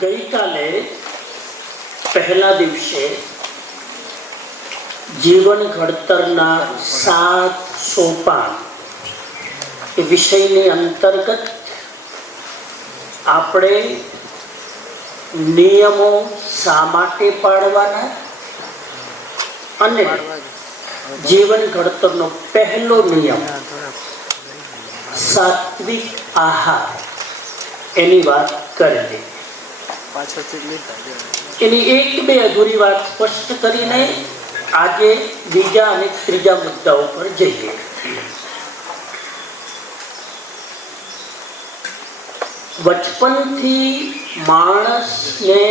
ગઈકાલે પહેલા દિવસે જીવન ઘડતરના 7 સોપાન એ વિષયની અંતર્ગત આપણે નિયમો શા માટે પાડવાના અને જીવન ઘડતરનો પહેલો નિયમ સાત્વિક આહાર એની વાત કરી. એની એક બે અધૂરી વાત સ્પષ્ટ કરીને આજે બીજા અને ત્રીજા મુદ્દા ઉપર જઈએ. બચપનથી માણસને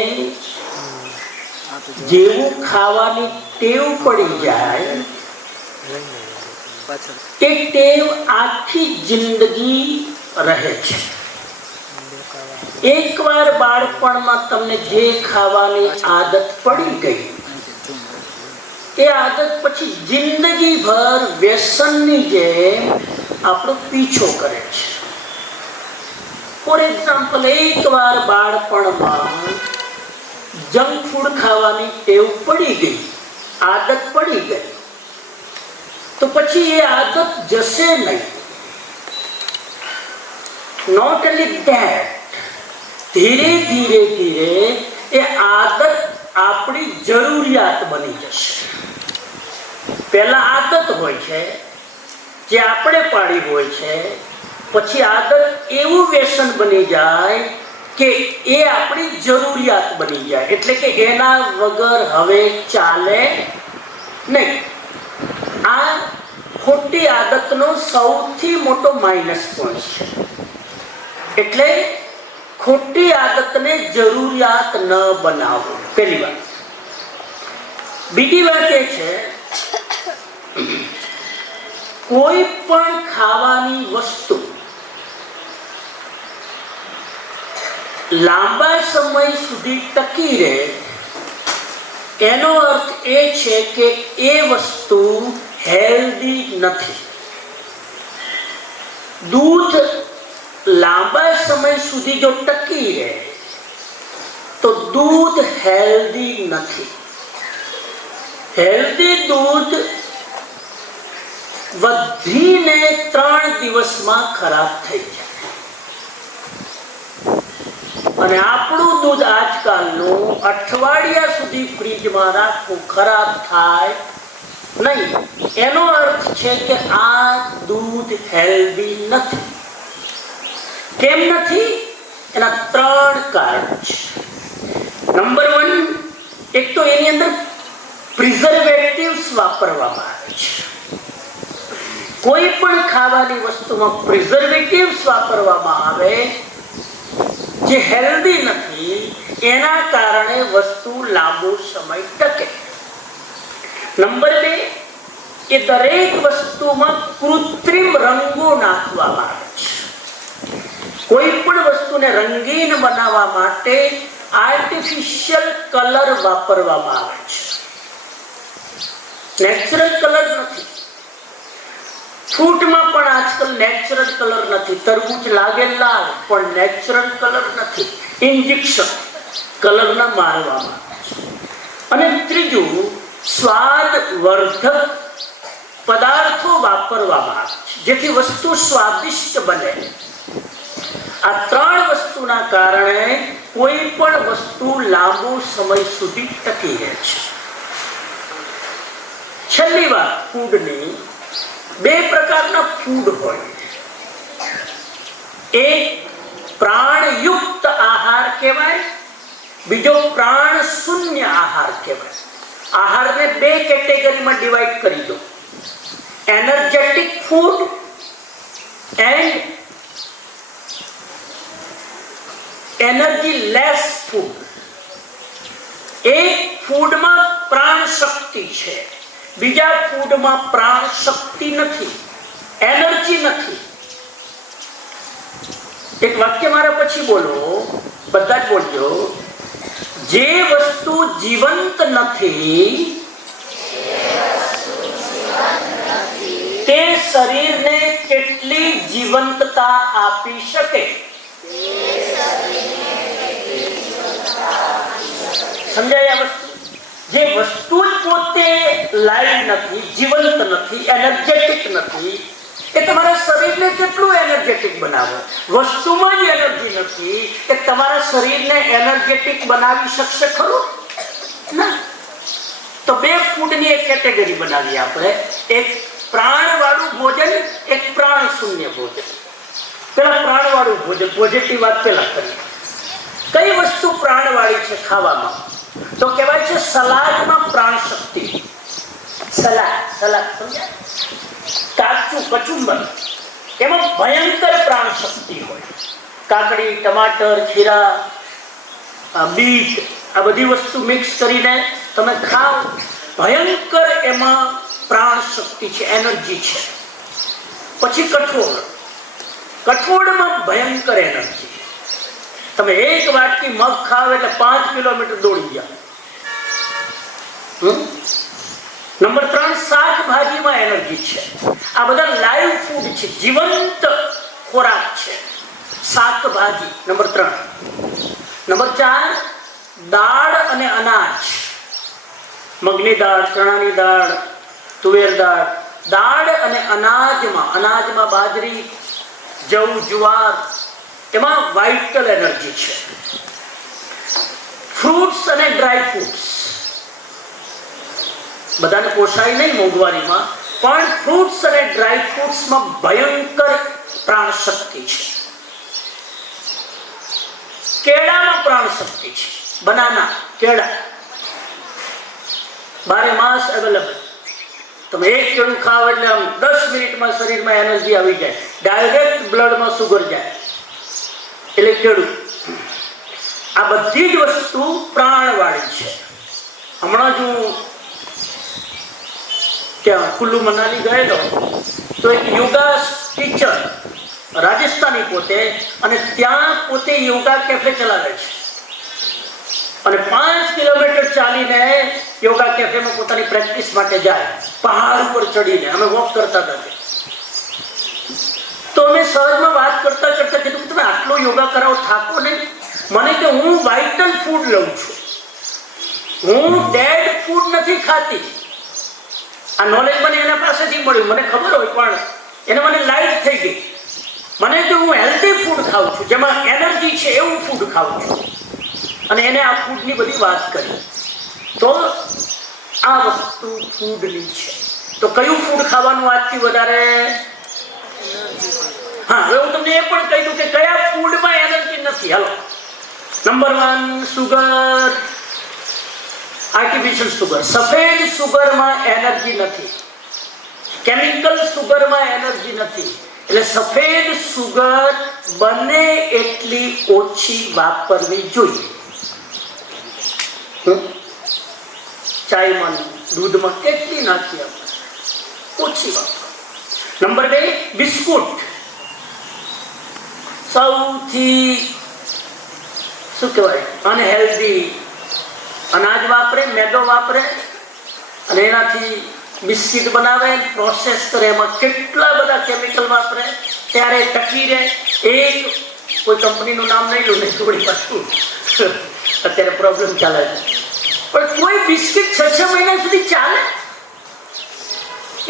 જેવું ખાવાની ટેવ પડી જાય તે ટેવ આખી જિંદગી રહે છે. એકવાર બાળપણમાં તમને જે ખાવાની આદત પડી ગઈ એ આદત પછી જિંદગીભર વ્યસનની જેમ આપણો પીછો કરે છે. ફોર એક્ઝામ્પલ, એકવાર બાળપણમાં જંક ફૂડ ખાવાની ટેવ પડી ગઈ, આદત પડી ગઈ, તો પછી એ આદત જશે નહીં. નોટ ઓન્લી ધેટ, ધીરે ધીરે ધીરે એ આદત આપણી જરૂરિયાત બની જશે. પહેલા આદત હોય છે જે આપણે પાડી હોય છે, પછી આદત એવું વ્યસન બની જાય કે એ આપણી જરૂરિયાત બની જાય, એટલે કે એના વગર હવે ચાલે નહીં. આ ખોટી આદતનો સૌથી મોટો માઇનસ પોઈન્ટ છે. એટલે ખોટી આદતને જરૂરિયાત ન બનાવો, પહેલી વાત. બીજી વાત એ છે, કોઈ પણ ખાવાની વસ્તુ લાંબા સમય સુધી ટકી રહે એનો અર્થ એ છે કે એ વસ્તુ હેલ્ધી નથી. દૂધ લાંબા સમય સુધી જો ટકી રહે તો દૂધ હેલ્ધી નથી. હેલ્ધી દૂધ વધીને 3 દિવસમાં ખરાબ થઈ જાય અને આપણું દૂધ આજકાલનું અઠવાડિયા સુધી ફ્રીજમાં રાખવું ખરાબ થાય નહીં. એનો અર્થ છે કે આ દૂધ હેલ્ધી નથી. કેમ નથી? એના 3 કારણ છે. નંબર 1, એક તો એની અંદર પ્રિઝર્વેટિવ્સ વાપરવામાં આવે છે. કોઈ પણ ખાવાની વસ્તુમાં પ્રિઝર્વેટિવ્સ વાપરવામાં આવે જે હેલ્ધી નથી, એના કારણે વસ્તુ લાંબો સમય ટકે. નંબર 2, એ દરેક વસ્તુમાં કૃત્રિમ રંગો નાખવામાં આવે છે. કોઈ પણ વસ્તુને રંગીન બનાવવા માટે આર્ટિફિશિયલ કલર વાપરવામાં આવે છે. નેચરલ કલર નથી. ફ્રૂટમાં પણ આજકાલ નેચરલ કલર નથી. તરબૂચ લાગે લાલ પણ નેચરલ કલર નથી, ઇન્જેક્શન કલરના મારવામાં આવે છે. અને ત્રીજું, સ્વાદવર્ધક પદાર્થો વાપરવામાં આવે છે જેથી વસ્તુ સ્વાદિષ્ટ બને. આ 3 વસ્તુના કારણે કોઈ પણ વસ્તુ લાંબો સમય સુધી ટકી રહે છે. છેલ્લી વાત ફૂડની. 2 પ્રકારના ફૂડ હોય. એક પ્રાણયુક્ત આહાર કહેવાય, બીજો પ્રાણ શૂન્ય આહાર કહેવાય. આહારને 2 કેટેગરીમાં ડિવાઈડ કરી દો: energetic food and energy less food. એક ફૂડમાં પ્રાણ શક્તિ છે, બીજા ફૂડમાં પ્રાણ શક્તિ નથી, એનર્જી નથી. એક વાક્ય મારા પછી બોલો, બધા જ બોલજો. જે વસ્તુ જીવંત નથી તે શરીરને કેટલી જીવંતતા આપી શકે? સમજાય આ વસ્તુ? જે વસ્તુ જ પોતે લાઈવ નથી, જીવંત નથી, એનર્જેટિક નથી, એ તમારા શરીરને કેટલું એનર્જેટિક બનાવે? વસ્તુમાં જ એનર્જી નથી એ તમારા શરીરને એનર્જેટિક બનાવી શકશે ખરું? ના. તો બે ફૂડની એક કેટેગરી બનાવી આપણે, એક પ્રાણવાળું ભોજન, એક પ્રાણ શૂન્ય ભોજન. પેલા પ્રાણવાળું ભોજન, પોઝિટિવ વાત પેલા કરીએ. કઈ વસ્તુ પ્રાણવાળી છે ખાવામાં? તો કહેવાય છે સલાડમાં પ્રાણ શક્તિ. સલાડ સમજ્યા? કાચું કચુંબર, એમાં ભયંકર પ્રાણ શક્તિ હોય. કાકડી, ટમાટર, ખીરા, બીટ, આ બધી વસ્તુ મિક્સ કરીને તમે ખાઓ, ભયંકર એમાં પ્રાણ શક્તિ છે, એનર્જી છે. પછી કઠોળમાં ભયંકર એનર્જી. તમે એક વાટકી મગ ખાવ એટલે 5 કિલોમીટર દોડી જાઓ. નંબર 3, શાકભાજીમાં એનર્જી છે. આ બધા લાઈવ ફૂડ છે, જીવંત ખોરાક છે શાકભાજી. નંબર 3. નંબર 4, દાળ અને અનાજ. મગની દાળ, ચણાની દાળ, તુવેર દાળ. દાળ અને અનાજમાં બાજરી, જવ, જુવાર, એમાં વાઇટલ એનર્જી છે. ફ્રૂટ્સ અને ડ્રાય ફ્રૂટ્સ બધાને પોસાય નહીં મોંઘવારીમાં, પણ ફ્રૂટ્સ અને ડ્રાય ફ્રૂટ્સમાં ભયંકર પ્રાણ શક્તિ છે. કેળામાં પ્રાણ શક્તિ છે. બનાના, કેળા 12 માસ અવેલેબલ. તમે એક કેળું ખાવ એટલે આમ 10 મિનિટમાં શરીરમાં એનર્જી આવી જાય, ડાયરેક્ટ બ્લડમાં સુગર જાય. એટલે કેળું. આ બધી જ વસ્તુ પ્રાણવાળી છે. હમણાં જ હું ત્યાં કુલ્લુ મનાલી ગયેલો, તો એક યોગા ટીચર રાજસ્થાની પોતે, અને ત્યાં પોતે યોગા કેફે ચલાવે છે, અને 5 કિલોમીટર ચાલીને યોગા કેફેમાં પોતાની પ્રેક્ટિસ માટે જાય, પહાડ ઉપર ચડીને. અમે વોક કરતા હતા, તો અમે સહજમાં વાત કરતા કીધું, તમે આટલો યોગા કરાવો, થાકો નહીં? મને કે હું વાઇટલ ફૂડ લઉં છું, હું ડેડ ફૂડ નથી ખાતી. આ નોલેજ મને એના પાસેથી મળ્યું, મને ખબર હોય પણ એને મને લાઈટ થઈ ગઈ. મને કે હું હેલ્ધી ફૂડ ખાઉં છું, જેમાં એનર્જી છે એવું ફૂડ ખાઉં છું. અને એને આ ફૂડની બધી વાત કરી. તો આ વસ્તુ ફૂડની છે. તો કયું ફૂડ ખાવાનું આજથી વધારે? હા, હવે હું તમને એ પણ કહી દઉં કે કયા ફૂડમાં એનર્જી નથી. હાલો, નંબર 1, સુગર, આર્ટિફિશિયલ સુગર. સફેદ સુગરમાં એનર્જી નથી, કેમિકલ સુગરમાં એનર્જી નથી. એટલે સફેદ સુગર બને એટલી ઓછી વાપરવી જોઈએ. ચાયમાં, દૂધમાં કેટલી નાખી આપણે, ઓછી વાપરો. Number 2, biscuit. સૌથી શું કહેવાય અનહેલ્ધી અનાજ વાપરે, મેદો વાપરે, અને એનાથી બિસ્કિટ બનાવે, પ્રોસેસ કરે, એમાં કેટલા બધા કેમિકલ વાપરે, ત્યારે ટકી રહે. એક કોઈ કંપનીનું નામ નહીં લઉં, નહીં થોડી પાછું અત્યારે પ્રોબ્લેમ ચાલે છે, પણ કોઈ બિસ્કિટ 6 મહિના સુધી ચાલે.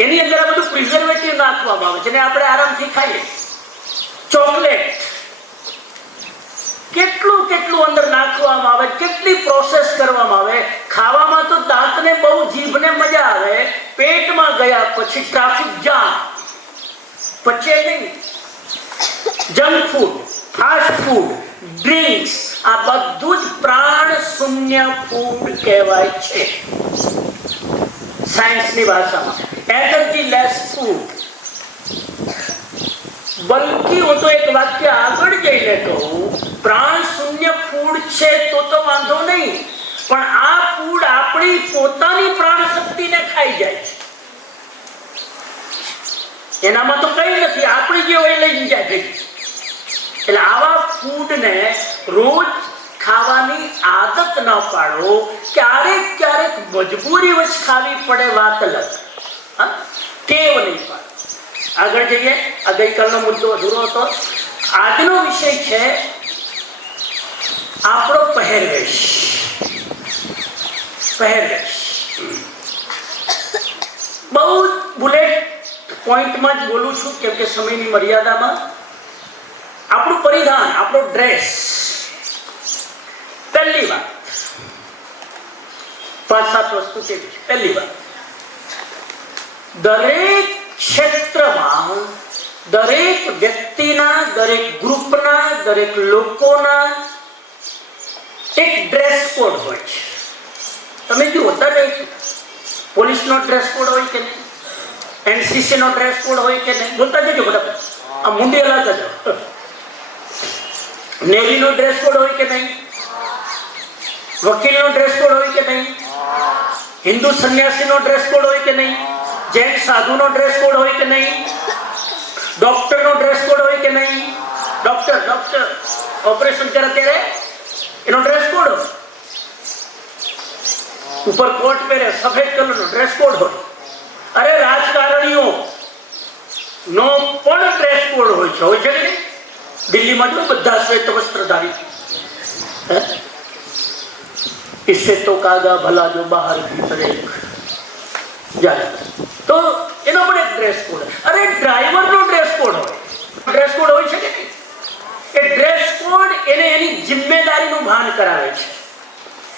એની અંદર આ બધું પ્રિઝર્વેટિવ નાખવામાં આવે છે, ને આપણે આરામથી ખાઈએ. ચોકલેટ કેટલું અંદર નાખવામાં આવે, કેટલી પ્રોસેસ કરવામાં આવે. ખાવામાં તો દાંતને બહુ, જીભને મજા આવે, પેટમાં ગયા પછી ટ્રાફિક જામ, પચે નહીં. Junk food, fast food, drinks, આ બધું જ પ્રાણ શૂન્ય ફૂડ કહેવાય છે સાયન્સની ભાષામાં. Energy less food. બલ્કિ હું તો એક વાક્ય આગળ જઈને કહું, પ્રાણ શૂન્ય ફૂડ છે તો વાંધો નહીં, પણ આ ફૂડ આપણી પોતાની પ્રાણ શક્તિને ખાઈ જાય છે. એનામાં તો કઈ નથી, આપણી જે હોય લઈ જાય. એટલે આવા ફૂડને રોજ ખાવાની આદત ન પાડો. ક્યારેક મજબૂરી વશ ખાવી પડે, વાત અલગ. ટેવ નહીં પાડો. આગળ જઈએ. આ ગઈકાલનો મુદ્દો અધૂરો હતો. આજનો વિષય છે આપણો પહેરવેશ. પહેરવેશ. બહુ બુલેટ પોઈન્ટમાં જ બોલું છું કેમ કે સમયની મર્યાદામાં. આપણું પરિધાન, આપણો ડ્રેસ. પહેલી વાત, 5-7 વસ્તુ કેવી છે. પહેલી વાત, દરેક ક્ષેત્રમાં, દરેક વ્યક્તિના, દરેક ગ્રુપના, દરેક લોકોના એક ડ્રેસ કોડ હોય છે. તમે જુઓ, દરેક પોલીસનો ડ્રેસ કોડ હોય કે નહીં, એનસીસી નો ડ્રેસ કોડ હોય કે નહીં, બોલતા જજો બધા, આ મુંડી હલાવતા જાઓ. નેવી નો ડ્રેસ કોડ હોય કે નહીં, વકીલ નો ડ્રેસ કોડ હોય કે નહીં, હિન્દુ સંન્યાસી નો ડ્રેસ કોડ હોય કે નહીં, જૈન સાધુ નો ડ્રેસ કોડ હોય કે નહીં, ડોક્ટર નો ડ્રેસ કોડ હોય કે નહીં. ડોક્ટર ઓપરેશન કરે ત્યારે એનો ડ્રેસ કોડ હોય, ઉપર કોટ પહેરે, સફેદ કલરનો ડ્રેસ કોડ હોય. અરે રાજકારણીઓ નો પણ ડ્રેસ કોડ હોય છે કે નહીં? દિલ્હીમાં જો બધા શ્વેત વસ્ત્રધારી, इससे तो कागा भला जो बाहर भीतर एक जाए, તો એનો પણ એક ડ્રેસ કોડ. અરે ડ્રાઈવર નો ડ્રેસ કોડ હોય, ડ્રેસ કોડ હોય છે કે નહીં? એ ડ્રેસ કોડ એને એની જિમ્મેદારીનું ભાન કરાવે છે.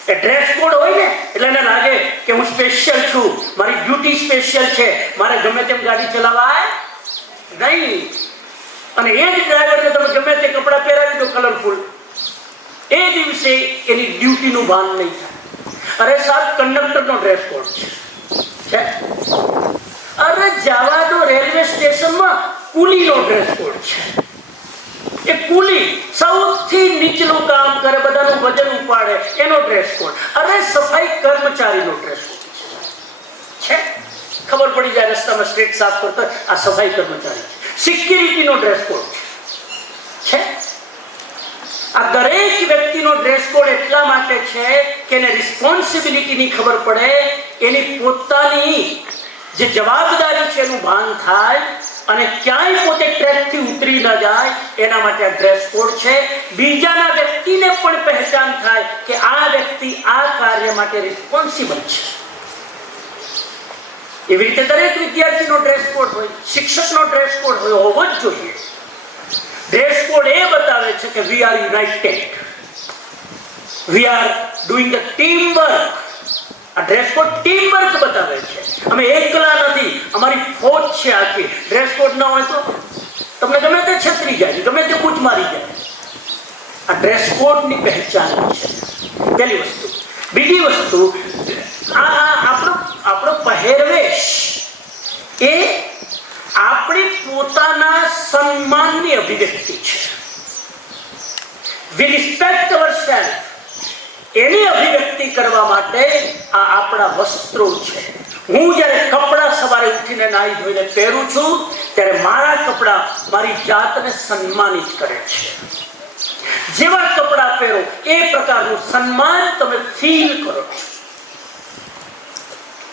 એ ડ્રેસ કોડ હોય ને એટલે એને લાગે કે હું સ્પેશિયલ છું, મારી ડ્યુટી સ્પેશિયલ છે, મારે ગમે તેમ ગાડી ચલાવાય નહીં. અને એ જ ડ્રાઈવરને તમે ગમે તે કપડાં પહેરાવી દો કલરફુલ, એ દિવસે એની ડ્યુટીનું ભાન નહીં થાય. અરે સાહેબ, કંડક્ટરનો ડ્રેસ કોડ છે. અરે જવા દો, રેલવે સ્ટેશનમાં કુલીનો ડ્રેસ કોડ છે. એ કુલી સૌથી નીચલું કામ કરે, બધાનું વજન ઉપાડે, એનો ડ્રેસ કોડ. અરે સફાઈ કર્મચારીનો ડ્રેસ કોડ છે. ખબર પડી જાય રસ્તામાં સ્ટ્રીટ સાફ કરતો આ સફાઈ કર્મચારી છે. સિક્યુરિટીનો ડ્રેસ કોડ છે. આ દરેક વ્યક્તિનો ડ્રેસ કોડ એટલા માટે છે કે એને રિસ્પોન્સિબિલિટીની ખબર પડે, એની પોતાની જે જવાબદારી છે એનું ભાન થાય, અને ક્યાંય પોતે ટ્રેકથી ઉતરી ન જાય એના માટે આ ડ્રેસ કોડ છે. બીજાના વ્યક્તિને પણ પહેચાન થાય કે આ વ્યક્તિ આ કાર્ય માટે રિસ્પોન્સિબલ છે. એવી રીતે દરેક વિદ્યાર્થીનો ડ્રેસ કોડ હોય, શિક્ષકનો ડ્રેસ કોડ હોય, હોવો જ જોઈએ. ડ્રેસ કોડ એ બતાવે છે કે we are United, we are doing the team work. આ ડ્રેસ કોડ ટીમ વર્ક બતાવે છે. અમે એકલા નથી, અમારી ફોજ છે આખી. ડ્રેસ કોડ ન હોય તો તમને ગમે તે છેતરી જાય, ગમે તે કૂચ મારી જાય. આ ડ્રેસ કોડની પહેચાન છે, પહેલી વસ્તુ. બીજી વસ્તુ, આપણો પહેરવેશ એ આપણી પોતાના સન્માનની અભિવ્યક્તિ છે. વી રિસ્પેક્ટ અવરસેલ્ફ, એની અભિવ્યક્તિ કરવા માટે આ આપણા વસ્ત્રો છે. હું જ્યારે કપડાં સવારે ઉઠીને નાહી ધોઈને પહેરું છું ત્યારે મારા કપડાં મારી જાતને સન્માનિત કરે છે. જેવા કપડાં પહેરો એ પ્રકારનું સન્માન તમે ફીલ કરો છો.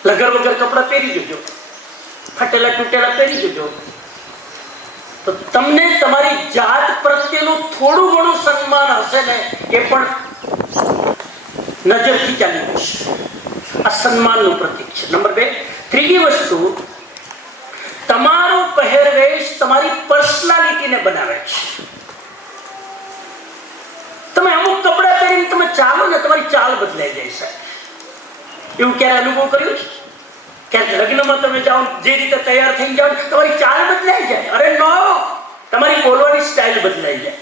લગર વગર કપડાં પહેરી જજો, ફટેલા તૂટેલા પહેરી જજો, તો તમને તમારી જાત પ્રત્યેનું થોડું ઘણું સન્માન હશે ને, એ પણ નજરથી ચાલી જશે. આ સન્માનનું પ્રતીક છે. નંબર 2, ત્રીજી વસ્તુ, તમારો પહેરવેશ તમારી પર્સનાલિટીને બનાવે છે. તમે અમુક કપડા પહેરીને તમે ચાલો ને, તમારી ચાલ બદલાઈ જાય સાહેબ. એવું ક્યારે અનુભવ કર્યું છે? ક્યાંક લગ્નમાં તમે જાઓ, જે રીતે તૈયાર થઈ જાઓ, તમારી ચાલ બદલાઈ જાય. અરે નો, તમારી બોલવાની સ્ટાઇલ બદલાઈ જાય.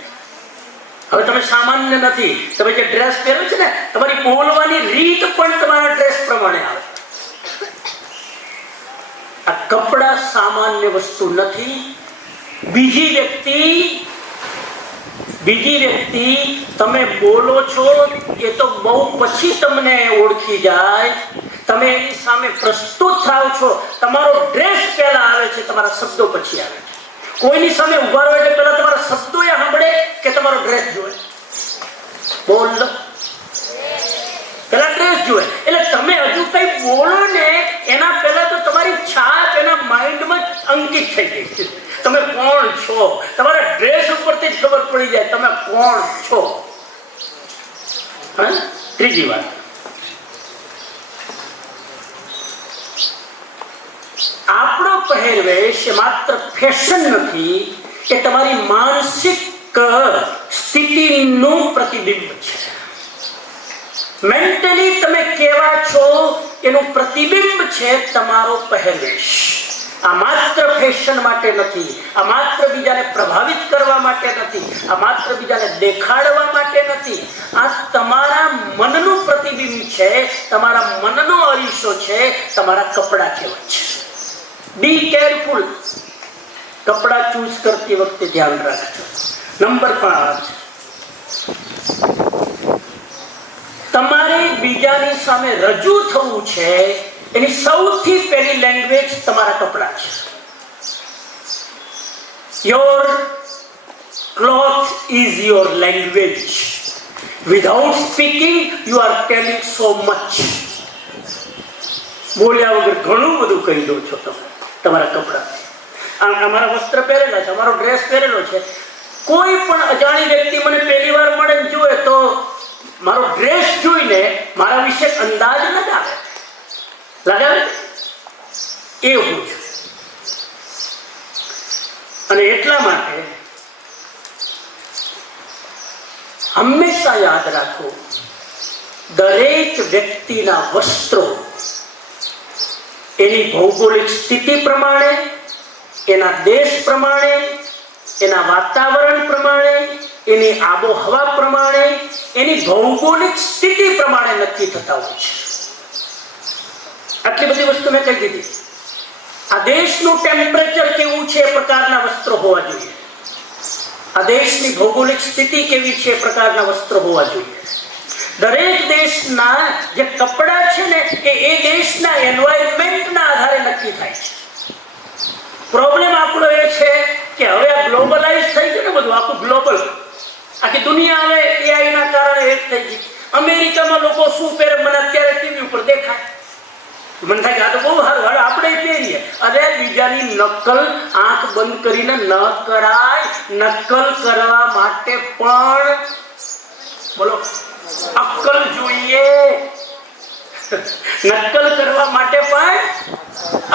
હવે તમે સામાન્ય નથી, તમે જે ડ્રેસ પહેરો છો ને, તમારી બોલવાની રીત પણ તમારા ડ્રેસ પ્રમાણે આવે. આ કપડા સામાન્ય વસ્તુ નથી. બીજી વ્યક્તિ તમે બોલો છો એ તો બહુ પછી તમને ઓળખી જાય. તમે એની સામે પ્રસ્તુત થાવ છો, તમારો ડ્રેસ પહેલા આવે છે, તમારા શબ્દો પછી આવે છે. કોઈની સામે ઉભા રહો એટલે પહેલા તમારા શબ્દો એ સાંભળે કે તમારો ડ્રેસ જોવે? બોલ, પહેલા ડ્રેસ જોવે. એટલે તમે હજુ કઈ બોલો ને એના પહેલા તો તમારી છાપ એના માઇન્ડમાં અંકિત થઈ ગઈ છે. તમે કોણ છો, તમારા ડ્રેસ ઉપરથી જ ખબર પડી જાય તમે કોણ છો. ત્રીજી વાત, પહેરવેશ એ માત્ર ફેશન નથી, એ તમારી માનસિક સ્થિતિનું પ્રતિબિંબ છે. મેન્ટલી તમે કેવા છો એનું પ્રતિબિંબ છે તમારો પહેરવેશ. આ માત્ર ફેશન માટે નથી, આ માત્ર બીજાને પ્રભાવિત કરવા માટે નથી, આ માત્ર બીજાને દેખાડવા માટે નથી. આ તમારા મનનું પ્રતિબિંબ છે, તમારા મનનો અરીસો છે. તમારા કપડાં કેવા છે. Be careful. કપડાં ચૂઝ કરતી વખતે ધ્યાન રાખજો. નંબર 5, તમારે બીજાની સામે રજૂ થવું છે એની સૌથી પહેલી લેંગ્વેજ તમારા કપડાં છે. Your cloth is your language. Without speaking you are telling so much. બોલ્યા વગર ઘણું બધું કહી દો છો તમે તમારા કપડાં. અમારા વસ્ત્ર પહેરેલા છે, અમારો ડ્રેસ પહેરેલો છે. કોઈ પણ અજાણી વ્યક્તિ મને પહેલી વાર મળે ને જોવે તો મારો ડ્રેસ જોઈને મારા વિશે અંદાજ ન આવે, લગાવે એવું છે. અને એટલા માટે હંમેશા યાદ રાખો, દરેક વ્યક્તિના વસ્ત્રો એની ભૌગોલિક સ્થિતિ પ્રમાણે, એના દેશ પ્રમાણે, એના વાતાવરણ પ્રમાણે, એની આબોહવા પ્રમાણે, એની ભૌગોલિક સ્થિતિ પ્રમાણે નક્કી થતા હોય છે. આટલી બધી વસ્તુ મેં કહી દીધી. આ દેશનું ટેમ્પરેચર કેવું છે એ પ્રકારના વસ્ત્રો હોવા જોઈએ. આ દેશની ભૌગોલિક સ્થિતિ કેવી છે એ પ્રકારના વસ્ત્રો હોવા જોઈએ. દરેક દેશના જે કપડાં છે ને એ દેશના એન્વાયરમેન્ટના આધારે નક્કી થાય છે. પ્રોબ્લેમ આપણો એ છે કે હવે આ ગ્લોબલાઇઝ થઈ ગયું ને બધું, આખું ગ્લોબલ, આખી દુનિયા હવે એઆઈના કારણે એક થઈ ગઈ. અમેરિકામાં લોકો શું પહેરે મને અત્યારે ટીવી ઉપર દેખાય, મને થાય કે આ તો બહુ સારું, હવે આપણે પહેરીએ. અરે બીજાની નકલ આંખ બંધ કરીને ન કરાય. નકલ કરવા માટે પણ બોલો અક્કલ જોઈએ. નકલ કરવા માટે પણ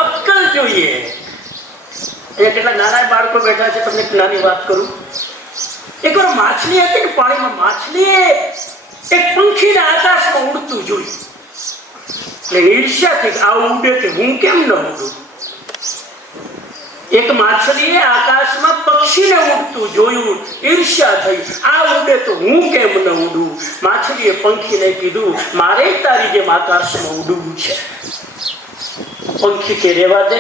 અક્કલ જોઈએ. અહીંયા કેટલા નાના બાળકો બેઠા છે, તમને નાની વાત કરું. એકવાર માછલી હતી ને પાણીમાં. માછલીએ એક પંખીને આકાશમાં ઉડતું જોયું. એટલે ઈર્ષ્યા થઈ, આ ઉડે કે હું કેમ ન ઉડું. એક માછલીએ આકાશમાં પક્ષીને ઉડતું જોયું, ઈર્ષ્યા થઈ, આ ઉડે તો હું કેમ ન ઉડું. માછલીએ પંખીને કીધું મારે તારી જેમ આકાશમાં ઉડવું છે. પંખી કે રેવા દે,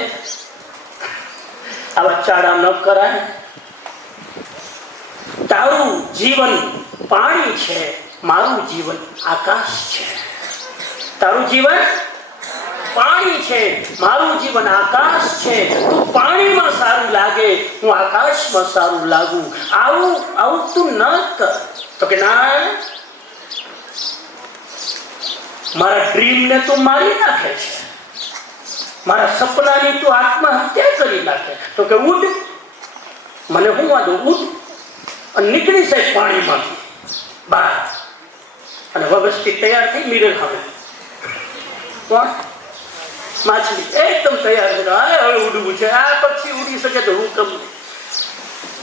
આવા ચાડા ન કરાય. તારું જીવન પાણી છે, મારું જીવન આકાશ છે. તારું જીવન પાણી છે, મારું જીવન આકાશ છે. તું પાણીમાં સારું લાગે, હું આકાશમાં સારું લાગુ. આવું તું ન કર. તો કે ના, મારા ડ્રીમને તું મારી નાખે છે, મારા સપનાની તું આત્મહત્યા કરી નાખે. તો કે ઉડ, મને હું વાંધો, ઉડ અને નીકળી જાય પાણીમાંથી બહાર. અને વ્યવસ્થિત તૈયાર થઈ મિરર હવે કોણ? માછલી એકદમ તૈયાર છે. હવે ઉડવું છે. આ પક્ષી ઉડી શકે તો હું કમ.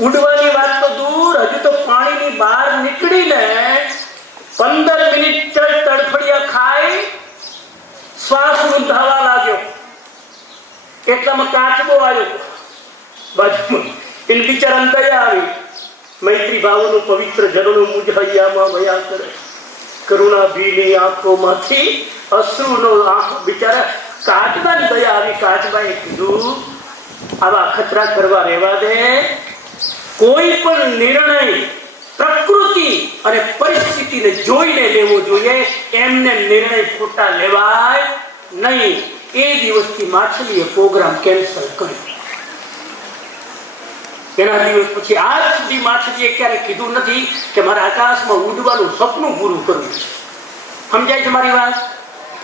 ઉડવાની વાત તો દૂર, હજુ તો પાણીની બહાર નીકળીને 15 મિનિટ તડફડિયા ખાઈ શ્વાસ રૂંધાવા લાગ્યો. એટલામાં કાચબો આવ્યો બાજુમાં. એને બિચારાને દયા આવી. મૈત્રી ભાવનું પવિત્ર ઝરણું મુજ હૈયામાં વયા કરે. કરુણા ભીની આંખોમાંથી અશ્રુનો આંખ. બિચારા કાચબાની દયા આવી. કાચબાએ કીધું આવા ખતરા કરવા રહેવા દે. કોઈ પણ નિર્ણય પ્રકૃતિ અને પરિસ્થિતિને જોઈને લેવો જોઈએ. એમને નિર્ણય ખોટા લેવાય નહીં. એ દિવસથી માછલીએ પ્રોગ્રામ કેન્સલ કર્યો. એના દિવસ પછી આજ સુધી માછલીએ ક્યારે કીધું નથી કે મારે આકાશમાં ઉડવાનું સપનું પૂરું કરવું છે. સમજાય છે મારી વાત?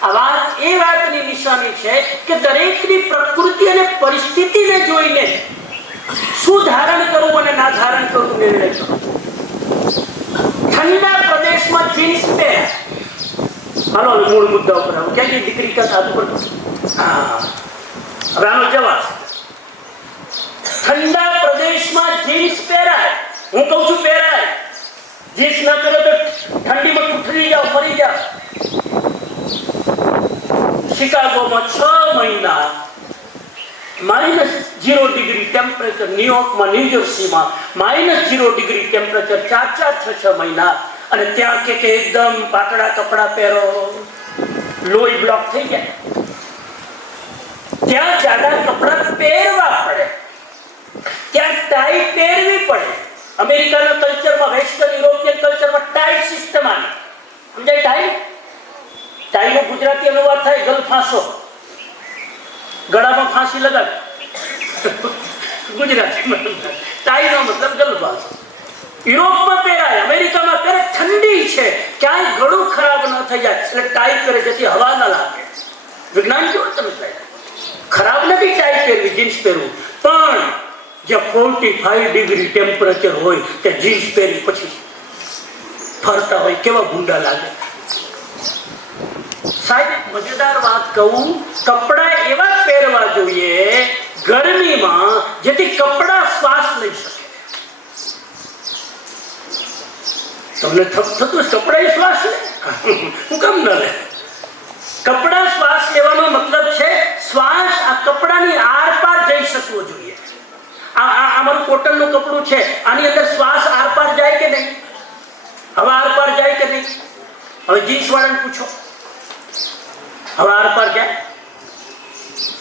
આ વાત એ વાતની નિશાની છે કે દરેકની પ્રકૃતિ અને પરિસ્થિતિને જોઈને શું ધારણ કરવું અને ના ધારણ કરવું નિર્ણય કરો. ઠંડા પ્રદેશમાં જીન્સ પહેર. હાલો મૂળ મુદ્દા ઉપર આવો. ક્યાંની દીકરી કરતા હતું? હા, હવે આનો જવાબ ઠંડા પ્રદેશમાં જીન્સ પહેરાય, હું કહું છું પહેરાય. જીન્સ ના પહેરો તો ઠંડીમાં ઉઠરી જાવ, મરી જાવ. શિકાગોમાં 6 મહિના -0 ડિગ્રી ટેમ્પરેચર, ન્યુયોર્કમાં, ન્યુજર્સીમાં -0 ડિગ્રી ટેમ્પરેચર 4 6 મહિના. અને ત્યાં કે એકદમ પાતળા કપડા પહેરો, લોહી બ્લોક થઈ જાય. ત્યાં જાડા કપડા પહેરવા પડે, ત્યાં ટાઈ પહેરવી પડે. અમેરિકાના કલ્ચરમાં, વેસ્ટર્ન યુરોપિયન કલ્ચરમાં ટાઈ સિસ્ટમ આવી. સમજાય? ટાઈનો ગુજરાતી અનુવાદ થાય ગલફાંસો. ગળામાં ફાંસી લગાડ. ગુજરાતીમાં ટાઈનો મતલબ ગલફાંસો. યુરોપમાં પહેરાય, અમેરિકામાં પહેરે. ઠંડી છે, ક્યાંય ગળું ખરાબ ન થઈ જાય એટલે ટાઈ કરે, જેથી હવા ન લાગે. વિજ્ઞાન કેવું તમે થાય? ખરાબ નથી ટાઈ પહેરવી, જીન્સ પહેરવું. પણ જ્યાં 45 ડિગ્રી ટેમ્પરેચર હોય ત્યાં જીન્સ પહેરી પછી ફરતા હોય, કેવા ગુંડા લાગે. સાહેબ મજેદાર વાત કહું, કપડા એવા પહેરવા જોઈએ ગરમીમાં જેથી કપડા શ્વાસ લઈ શકે. તમને થતું કપડા શ્વાસ લે? હું કામ ન લે? કપડા શ્વાસ લેવાનો મતલબ છે શ્વાસ આ કપડાની આરપાર જઈ શકવો જોઈએ. આ મારું કોટનનું કપડું છે, આની અંદર શ્વાસ આરપાર જાય કે નહીં? હવા આરપાર જાય કે નહીં? હવે જીન્સ વાળાને પૂછો, હવા આરપાર જાય?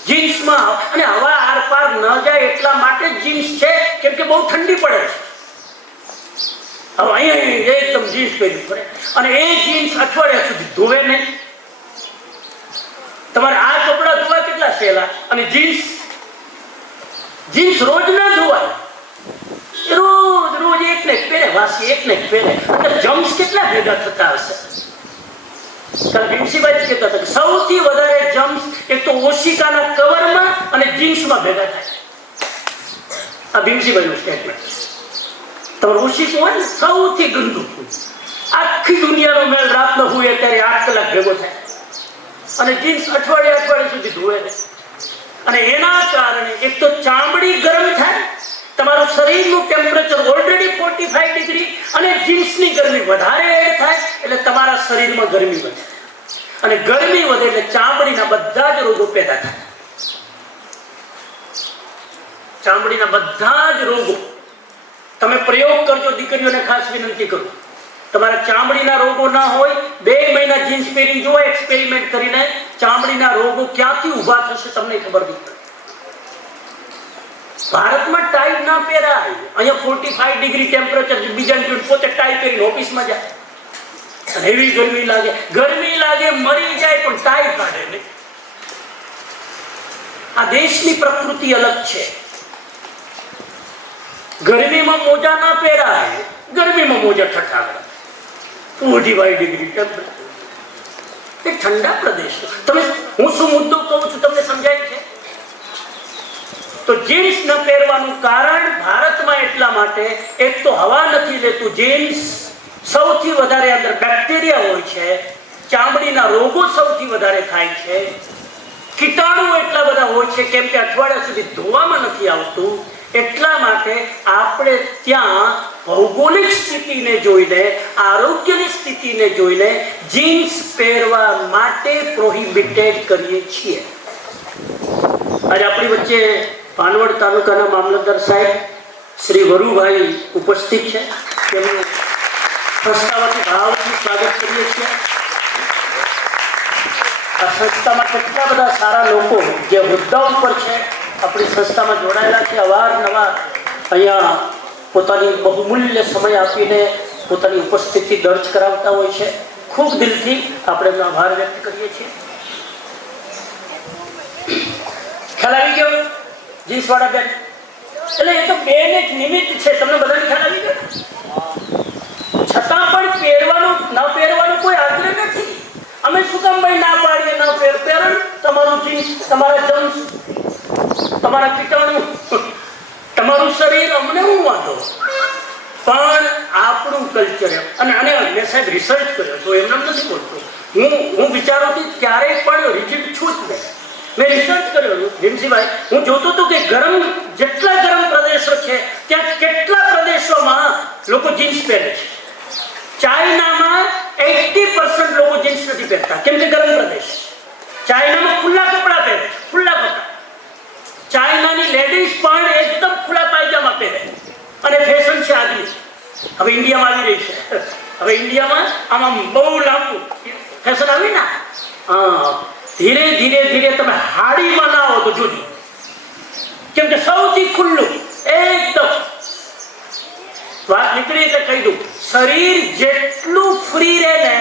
જીન્સમાં અને હવા આરપાર ન જાય એટલા માટે જીન્સ છે કેમ કે બહુ ઠંડી પડે છે. હવે અહીંયા એકદમ જીન્સ પહેરવી પડે અને એ જીન્સ અઠવાડિયા સુધી ધોવે નહીં. તમારે આ કપડા ધોવા કેટલા સહેલા, અને જીન્સ રોજ ના ધોવાય. રોજ એક ને એક પહેરે, વાસી એક ને એક પહેરે. એટલે જમ્સ કેટલા ભેગા થતા હશે? ભીમસીભાઈ કહેતા હતા કે સૌથી વધારે જમ્સ એક તો ઓશિકાના કવરમાં અને જીન્સમાં ભેગા થાય. આ ભીમસીભાઈનું સ્ટેટમેન્ટ. તમારું ઓશિકું હોય ને સૌથી ગંદુ, આખી દુનિયાનો મેલ રાતનો હોય ત્યારે 8 કલાક ભેગો થાય અને જીન્સ અઠવાડિયા સુધી ધોવે છે. અને એના કારણે એક તો ચામડી ગરમ થાય, તમારું શરીરનું ટેમ્પરેચર ઓલરેડી 45 ડિગ્રી અને જીન્સની ગરમી વધારે એડ થાય એટલે તમારા શરીરમાં ગરમી વધે અને ગરમી વધે એટલે ચામડીના બધા જ રોગો પેદા થાય. ચામડીના બધા જ રોગો તમે પ્રયોગ કરજો. દીકરીઓને ખાસ વિનંતી કરું, તમારા ચામડીના રોગો ના હોય 2 મહિના જીન્સ પહેરી જુઓ, એક્સપેરિમેન્ટ કરીને ચામડીના રોગો ક્યાંથી ઊભા થશે તમને ખબર નહીં પડે. ભારતમાં ટાઈ ના પહેરાય. અહીંયા 45 ડિગ્રી ટેમ્પરેચર, બીજા પોતે ટાઈ પહેરીને ઓફિસમાં જાય, એવી ગરમી લાગે, મરી જાય પણ ટાઈ કાઢે નહીં. આ દેશની પ્રકૃતિ અલગ છે. ગરમીમાં મોજા ના પહેરાય, ગરમીમાં મોજા ઠઠાવે. 45 ડિગ્રી ટેમ્પરેચર એ ઠંડા પ્રદેશ. તમે હું શું મુદ્દો કહું છું તમને સમજાય છે? તો જીન્સ ન પહેરવાનું કારણ ભારતમાં એટલા માટે, એક તો હવા નથી લેતું જીન્સ, સૌથી વધારે અંદર બેક્ટેરિયા હોય છે, ચામડીના રોગો સૌથી વધારે થાય છે, કીટાણુ એટલા બધા હોય છે કેમ કે અઠવાડિયા સુધી ધોવામાં નથી આવતું. એટલા માટે આપણે ત્યાં ભૌગોલિક સ્થિતિને જોઈને, આરોગ્યની સ્થિતિને જોઈને જીન્સ પહેરવા માટે પ્રોહિબિટેડ કરીએ છીએ. આજે આપણી વચ્ચે ભાનવડ તાલુકાના મામલતદાર સાહેબ શ્રી વરુભાઈ ઉપસ્થિત છે. તેમનું સંસ્થામાંથી ભાવથી સ્વાગત કરીએ છીએ. આ સંસ્થામાં કેટલા બધા સારા લોકો જે હોદ્દાઓ પર છે, આપણી સંસ્થામાં જોડાયેલા છે, અવારનવાર અહીંયા પોતાની બહુમૂલ્ય સમય આપીને પોતાની ઉપસ્થિતિ દર્જ કરાવતા હોય છે. ખૂબ દિલથી આપણે એમનો આભાર વ્યક્ત કરીએ છીએ. ખ્યાલ આવી ગયો જીન્સવાળા બેન? એટલે એ તો બેન એક નિમિત્ત છે, તમને બધાને ખ્યાલ આવી ગયો. છતાં પણ પહેરવાનું ન પહેરવાનું કોઈ આગ્રહ નથી. અમે શું કામ ભાઈ ના પાડીએ? ન પહેરો તમારું જીન્સ, તમારા જમ્સ, તમારા કીટાણુ, તમારું શરીર, અમને હું વાંધો. પણ આપણું કલ્ચર, અને આને મેં સાહેબ રિસર્ચ કર્યો તો એમને નથી બોલતો. હું વિચારોથી ક્યારેય પણ રિજિડ છું જ નહીં. મેં રિસર્ચ કર્યો ભીમસીભાઈ. હું જોતો હતો કે જેટલા ગરમ પ્રદેશો છે ત્યાં કેટલા પ્રદેશોમાં લોકો જીન્સ પહેરે છે. ચાઇનામાં 80% લોકો જીન્સ નથી પહેરતા, કેમ કે ગરમ પ્રદેશ. ચાઇનામાં ખુલ્લા કપડા પહેરે, ખુલ્લા કપડા. ચાઇનાની લેડીઝ પણ એકદમ ખુલ્લા પાયજામા પહેરે અને ફેશન છે આજની. હવે ઇન્ડિયામાં આવી રહી છે. હવે ઇન્ડિયામાં આમાં બહુ લાંબુ ફેશન આવી ને. હા, ધીરે ધીરે ધીરે તમે હાડીમાં ના આવો તો જોજો, કેમ કે સૌથી ખુલ્લું એકદમ. વાત નીકળી એટલે કહી દઉં, શરીર જેટલું ફ્રી રહે ને,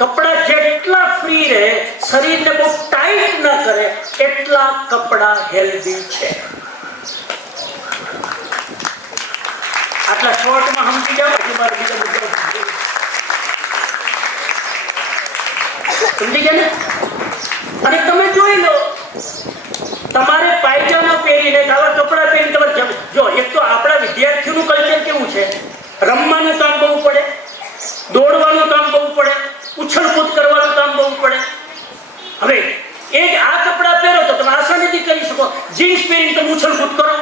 કપડા જેટલા ફ્રી રહે, શરીરને બહુ ટાઈટ ન કરે એટલા કપડા હેલ્ધી છે. આટલા શોર્ટમાં સમજી જાવ પછી મારે બીજા મુદ્દા સમજી ગયા ને. અને તમે જોઈ લો, તમારે પાયજામા પહેરીને આવા કપડા પહેરીને તમારે જો, એક તો આપણા વિદ્યાર્થીઓનું કલ્ચર કેવું છે, રમવાનું કામ બહુ પડે, દોડવાનું કામ બહુ પડે, ઉછળકૂદ કરવાનું કામ બહુ પડે. હવે એ જ આ કપડા પહેરો તો તમે આસાનીથી કરી શકો. જીન્સ પહેરીને તમે ઉછળકૂદ કરો,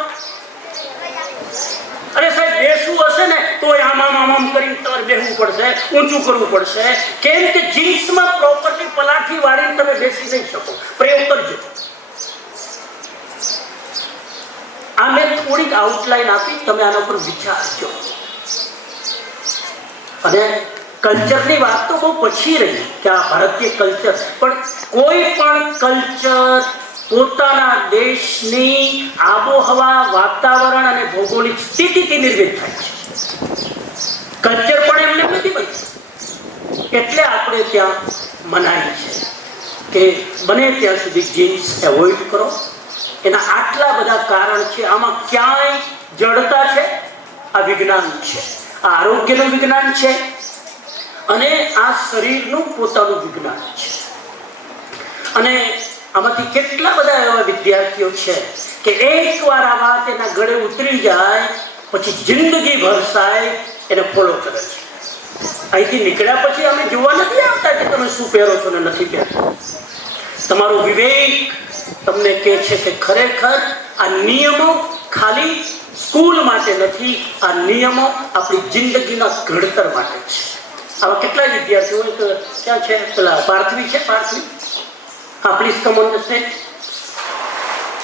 અરે સાહેબ બેસવું હશે ને તો આમ આમ આમ આમ કરીને તમારે બેસવું પડશે, ઊંચું કરવું પડશે, કેમ કે જીન્સમાં પ્રોપરલી પલાઠી વાળીને તમે બેસી નહીં શકો. પ્રયોગ કરજો. આ મેં થોડીક આઉટલાઈન આપી, તમે આના પર વિચારજો. અને કલ્ચરની વાત તો બહુ પછી રહી કે આ ભારતીય કલ્ચર, પણ કોઈ પણ કલ્ચર પોતાના દેશની આબોહવા, વાતાવરણ અને ભૌગોલિક સ્થિતિથી નિર્મિત થાય છે. કલ્ચર પણ એમને નથી બનતું. એટલે આપણે ત્યાં મનાય છે કે બને ત્યાં સુધી જીન્સ એવોઇડ કરો. એના આટલા બધા કારણ છે. આમાં ક્યાંય જડતા છે? આ વિજ્ઞાન છે, આ આરોગ્યનું વિજ્ઞાન છે અને આ શરીરનું પોતાનું વિજ્ઞાન છે. અને આમાંથી કેટલા બધા એવા વિદ્યાર્થીઓ છે કે એકવાર આ વાત એના ગળે ઉતરી જાય પછી જિંદગીભર સાહેબ એને ફોલો કરે છે. અહીંથી નીકળ્યા પછી અમે જોવા નથી આવતા કે તમે શું પહેરો છો ને નથી પહેરતા. તમારો વિવેક તમને કહે છે કે ખરેખર આ નિયમો ખાલી સ્કૂલ માટે નથી, આ નિયમો આપણી જિંદગીના ઘડતર માટે છે. આવા કેટલા વિદ્યાર્થીઓ ક્યાં છે? પેલા પાર્થવી છે, પાર્થવી. હા, please come on the stage.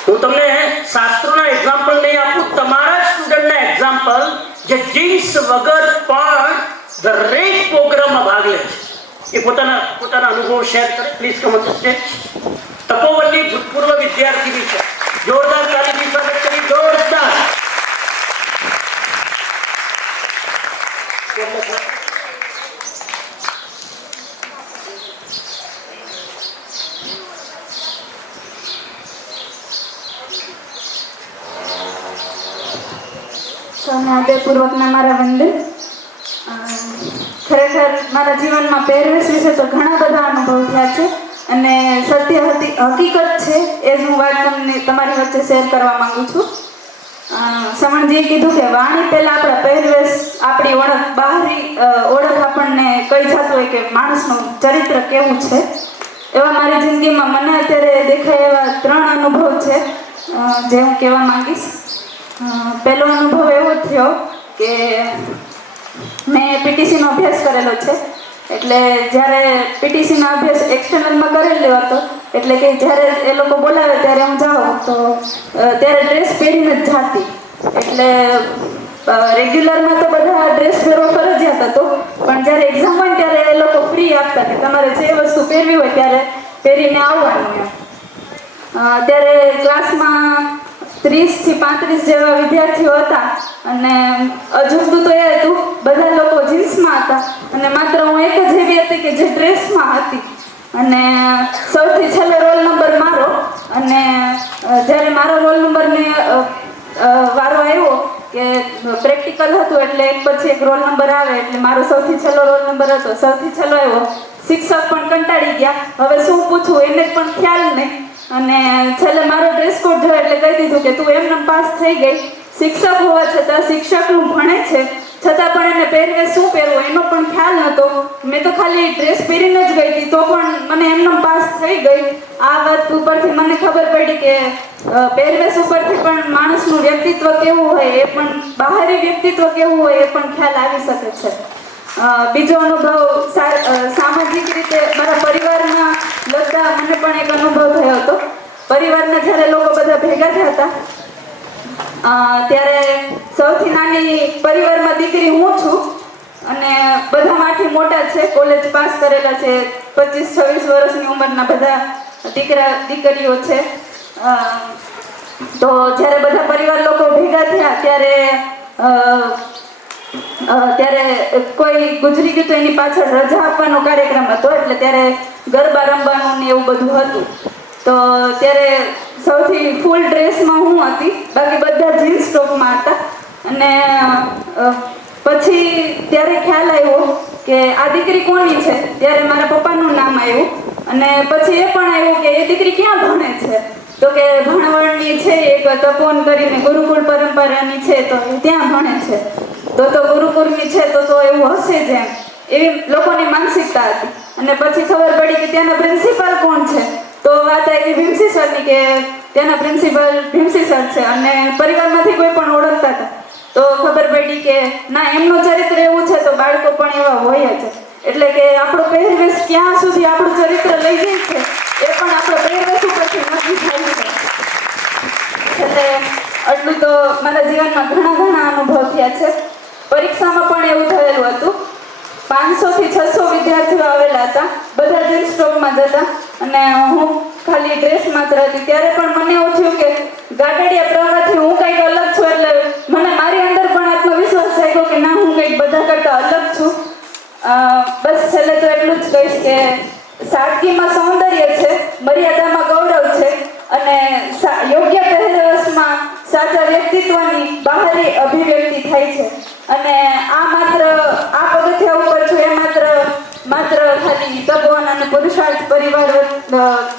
હું તમને શાસ્ત્રોના એક્ઝામ્પલ નહીં આપું, તમારા સ્ટુડન્ટના એક્ઝામ્પલ જે જીન્સ વગર પણ દરેક પ્રોગ્રામમાં ભાગ લે છે. એ પોતાના અનુભવ શેર કરે. Please come on the stage. તપોવલ્લી ભૂતપૂર્વ વિદ્યાર્થીની છે. જોરદાર તાલીથી સ્વાગત કરી. જોરદાર. હૃદયપૂર્વકના મારા વંદન. ખરેખર મારા જીવનમાં પહેરવેશ વિશે તો ઘણા બધા અનુભવ થયા છે અને સત્ય હકીકત છે એ જ હું વાત તમારી વચ્ચે શેર કરવા માંગુ છું. સમણજીએ કીધું કે વાણી પહેલાં આપણા પહેરવેશ, આપણી ઓળખ, બહારી ઓળખ આપણને કહી જતું હોય કે માણસનું ચરિત્ર કેવું છે. એવા મારી જિંદગીમાં મને અત્યારે દેખાય એવા 3 અનુભવ છે જે હું કહેવા માંગીશ. પહેલો અનુભવ એવો થયો કે મેં પીટીસીનો અભ્યાસ કરેલો છે. એટલે જ્યારે પીટીસીનો અભ્યાસ એક્સટર્નલમાં કરેલો હતો, એટલે કે જ્યારે એ લોકો બોલાવે ત્યારે હું જાઉં તો ત્યારે ડ્રેસ પહેરીને જ જાતી. એટલે રેગ્યુલરમાં તો બધા ડ્રેસ પહેરવો ફરજિયાત હતો, પણ જ્યારે એક્ઝામ હોય ત્યારે એ લોકો ફ્રી આપતા કે તમારે જે વસ્તુ પહેરવી હોય ત્યારે પહેરીને આવવાનું એમ. ત્યારે ક્લાસમાં 30 થી 35 જેવા વિદ્યાર્થીઓ હતા અને અજુગતું તો એ હતું, બધા લોકો જીન્સમાં હતા અને માત્ર હું એક જ એવી હતી કે જે ડ્રેસમાં હતી. અને સૌથી છેલ્લો રોલ નંબર મારો. અને જ્યારે મારો રોલ નંબરને વારો આવ્યો કે પ્રેક્ટિકલ હતું એટલે એક પછી એક રોલ નંબર આવે, એટલે મારો સૌથી છેલ્લો રોલ નંબર હતો. સૌથી છેલ્લો આવ્યો. શિક્ષક પણ કંટાળી ગયા, હવે શું પૂછવું એને પણ ખ્યાલ નહીં. અને છેલ્લે મારો ડ્રેસ કોડ જોયો એટલે કહી દીધું કે તું એમને પાસ થઈ ગઈ. શિક્ષક હોવા છતાં, શિક્ષકનું ભણે છે છતાં પણ એને પહેરવે શું પહેરવું એનો પણ ખ્યાલ નહોતો. મેં તો ખાલી ડ્રેસ પહેરીને જ ગઈ હતી, તો પણ મને મને એમનો પાસ થઈ ગઈ. આ વાત ઉપરથી મને ખબર પડી કે પહેરવેશ ઉપરથી પણ માણસનું વ્યક્તિત્વ કેવું હોય એ પણ બહારી વ્યક્તિત્વ કેવું હોય એ પણ ખ્યાલ આવી શકે છે. બીજો અનુભવ સામાજિક રીતે મારા પરિવારમાં લગતા મને પણ એક અનુભવ થયો હતો. પરિવારના જ્યારે લોકો બધા ભેગા થયા હતા ત્યારે સૌથી નાની પરિવારમાં દીકરી હું છું અને બધામાંથી મોટા છે, કોલેજ પાસ કરેલા છે, 25-26 વર્ષની ઉંમરના બધા દીકરીઓ છે. તો જ્યારે બધા પરિવાર લોકો ભેગા થયા ત્યારે કોઈ ગુજરી ગયું તો એની પાછળ રજા આપવાનો કાર્યક્રમ હતો, એટલે ત્યારે ગરબા રમવાનું ને એવું બધું હતું. તો ત્યારે સૌથી ફૂલ ડ્રેસમાં હું હતી, બાકી બધા જીન્સ ટોપમાં હતા. અને પછી ત્યારે ખ્યાલ આવ્યો કે આ દીકરી કોની છે. ત્યારે મારા પપ્પાનું નામ આવ્યું અને પછી એ પણ આવ્યું કે એ દીકરી ક્યાં ભણે છે. તો કે ભણવળની છે, એક તપોવન કરીને ગુરુકુળ પરંપરાની છે, તો એ ત્યાં ભણે છે. તો ગુરુકુળની છે તો એવું હશે જ એમ, એવી લોકોની માનસિકતા હતી. અને પછી ખબર પડી કે ત્યાંના પ્રિન્સિપાલ કોણ છે. તો વાત આવી ભીમસી સરની કે ત્યાંના પ્રિન્સિપલ ભીમસી સર છે અને પરિવારમાંથી કોઈ પણ ઓળખતા હતા. તો ખબર પડી કે ના, એમનું ચરિત્ર એવું છે તો બાળકો પણ એવા હોય જ. એટલે કે આપણો પહેરવેશ ક્યાં સુધી આપણું ચરિત્ર લઈ જાય છે એ પણ આપણો પહેરવેશ ઉપરથી નક્કી થાય છે. એટલે આટલું તો મારા જીવનમાં ઘણા અનુભવ થયા છે. પરીક્ષામાં પણ એવું થયેલું હતું. 500 થી 600 વિદ્યાર્થીઓ આવેલા હતા, બધા જીન્સ ટોપમાં જતા અને હું ખાલી ડ્રેસ માત્ર હતી. ત્યારે પણ મને એવું થયું કે ગાગડિયા પ્રવાહથી હું કંઈક અલગ છું. એટલે મને મારી અંદર પણ આત્મવિશ્વાસ જાગ્યો કે ના, હું કંઈક બધા કરતાં અલગ છું. બસ છેલ્લે તો એટલું જ કહીશ કે સાદગીમાં સૌંદર્ય છે, મર્યાદામાં ગૌરવ છે અને યોગ્ય પહેરવેશમાં સાચા વ્યક્તિત્વની બહારી અભિવ્યક્તિ થાય છે. અને આ પગથિયા ઉપર છું એ માત્ર ખાલી તપોવન અને પુરુષાર્થ પરિવાર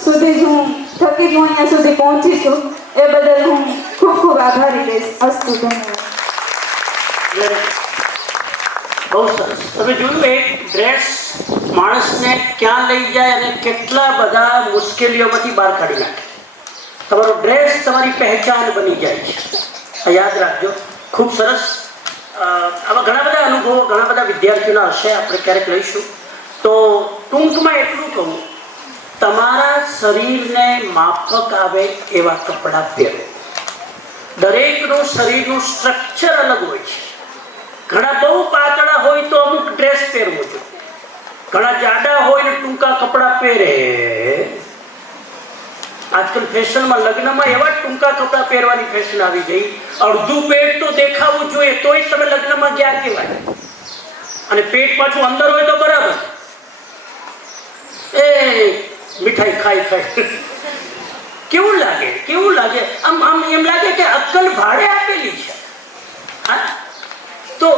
સુધી જ હું થકી જ હું અહીંયા સુધી પહોંચી છું. એ બદલ હું ખૂબ આભારી રહીશ. અસ્તુ, ધન્યવાદ. બહુ સરસ. તમે જોયું એક ડ્રેસ માણસને ક્યાં લઈ જાય અને કેટલા બધા મુશ્કેલીઓમાંથી બહાર કાઢી નાખે. તમારો ડ્રેસ તમારી પહેચાન બની જાય છે. યાદ રાખજો. ખૂબ સરસ. આવા ઘણા બધા અનુભવો ઘણા બધા વિદ્યાર્થીઓના હશે, આપણે ક્યારેક લઈશું. તો ટૂંકમાં એટલું કહું, તમારા શરીરને માફક આવે એવા કપડાં પહેરો. દરેકનું શરીરનું સ્ટ્રક્ચર અલગ હોય છે. ઘણા બહુ પાતળા હોય તો અમુક ડ્રેસ પહેરવો જોઈએ, ઘણા જાડા હોય ને ટૂંકા કપડાં પહેરે. આજકાલ ફેશનમાં લગ્નમાં એવા ટૂંકા કપડાં પહેરવાની ફેશન આવી ગઈ. અડધું પેટ તો દેખાવું જોઈએ તોય તમે લગ્નમાં ગયા કહેવાય, અને પેટ પાછું અંદર હોય તો બરાબર. એ મીઠાઈ ખાઈ કેવું લાગે આમ એમ લાગે કે અક્કલ ભાડે આપેલી છે. હા, તો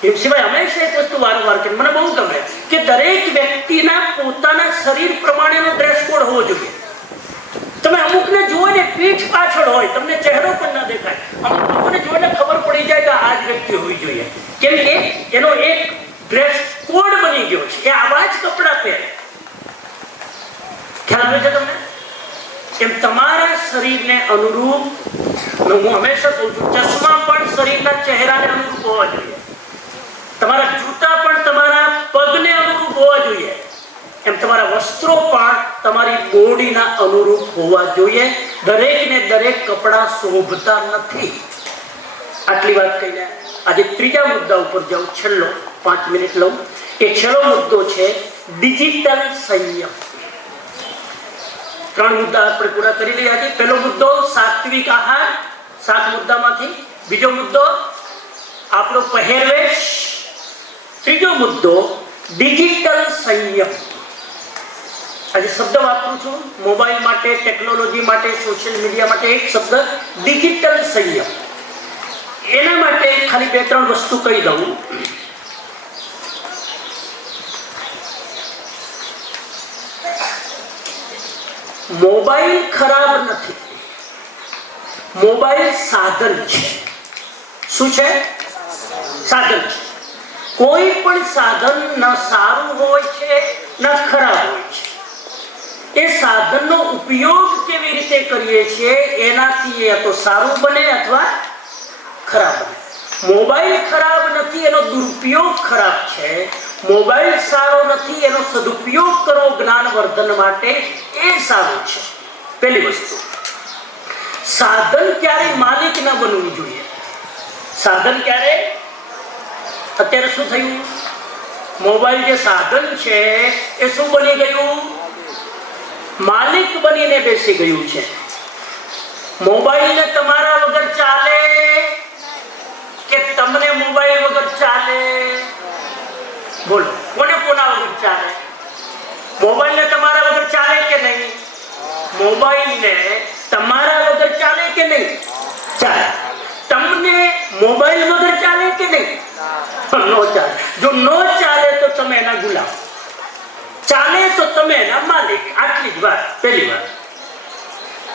ભીમસિંહભાઈ હંમેશા એક વસ્તુ વારંવાર કે મને બહુ ગમે કે દરેક વ્યક્તિના પોતાના શરીર પ્રમાણેનો ડ્રેસ કોડ હોવો જોઈએ. તમે અમુકને જુઓ ને પીઠ પાછળ હોય, તમને ચહેરો પણ ના દેખાય. અમુક લોકોને જોઈને ખબર પડી જાય કે આ જ વ્યક્તિ હોવી જોઈએ, કેમ કે એનો એક ડ્રેસ કોડ બની ગયો છે. એ આવા જ કપડાં પહેરે. ખ્યાલ આવે છે તમને? એમ તમારા શરીરને અનુરૂપ, હું હંમેશા કહું છું, ચશ્મા પણ શરીરના ચહેરાને અનુરૂપ હોવા જોઈએ. તમારા જૂતા પણ તમારા પગને અનુરૂપ હોવા જોઈએ. એમ તમારા વસ્ત્રો પણ તમારી બોડીના અનુરૂપ હોવા જોઈએ. દરેકને દરેક કપડાં શોભતા નથી. આટલી વાત કહીને આજે ત્રીજા મુદ્દા ઉપર જાઉં. છેલ્લો 5 મિનિટ લઉં. એ છેલ્લો મુદ્દો છે ડિજિટલ સંયમ. 3 મુદ્દા આપણે પૂરા કરી રહ્યા છીએ. પહેલો મુદ્દો સાત્વિક આહાર, 7 મુદ્દામાંથી. બીજો મુદ્દો આપણો પહેરવેશ. ત્રીજો મુદ્દો ડિજિટલ સંયમ. આજે શબ્દ વાપરું છું મોબાઈલ માટે, ટેકનોલોજી માટે, સોશિયલ મીડિયા માટે. એક શબ્દ ડિજિટલ સંયમ. એના માટે ખાલી 2-3 વસ્તુ કહી દઉં. મોબાઈલ ખરાબ નથી, મોબાઈલ સાધન છે. શું છે? સાધન છે. કોઈ પણ સાધન ન સારું હોય છે ન ખરાબ હોય છે. એ સાધનનો ઉપયોગ કેવી રીતે કરીએ છીએ એનાથી યા તો સારું બને અથવા ખરાબ બને. મોબાઈલ ખરાબ નથી, એનો દુરુપયોગ ખરાબ છે. મોબાઈલ સારો નથી, એનો સદુપયોગ કરો જ્ઞાનવર્ધન માટે, એ સારું છે. પહેલી વસ્તુ, સાધન ક્યારે માલિક ન બનવું જોઈએ. સાધન ક્યારે, અત્યારે શું થયું, મોબાઈલ જે સાધન છે એ શું બની ગયું, માલિક બનીને બેસી ગયું છે. મોબાઈલને તમારા વગર ચાલે કે તમને મોબાઈલ વગર ચાલે? બોલો, કોને કોના વગર ચાલે? મોબાઈલને તમારા વગર ચાલે કે નહીં? મોબાઈલને તમારા વગર ચાલે કે નહીં? ચાલે. તમને મોબાઈલ વગર ચાલે કે નહીં? નો ચાલે. જો નો ચાલે તો તમે એના ગુલામ, ચાલે તો તમે એના માલિક. આટલી જ વાત, પહેલી વાત.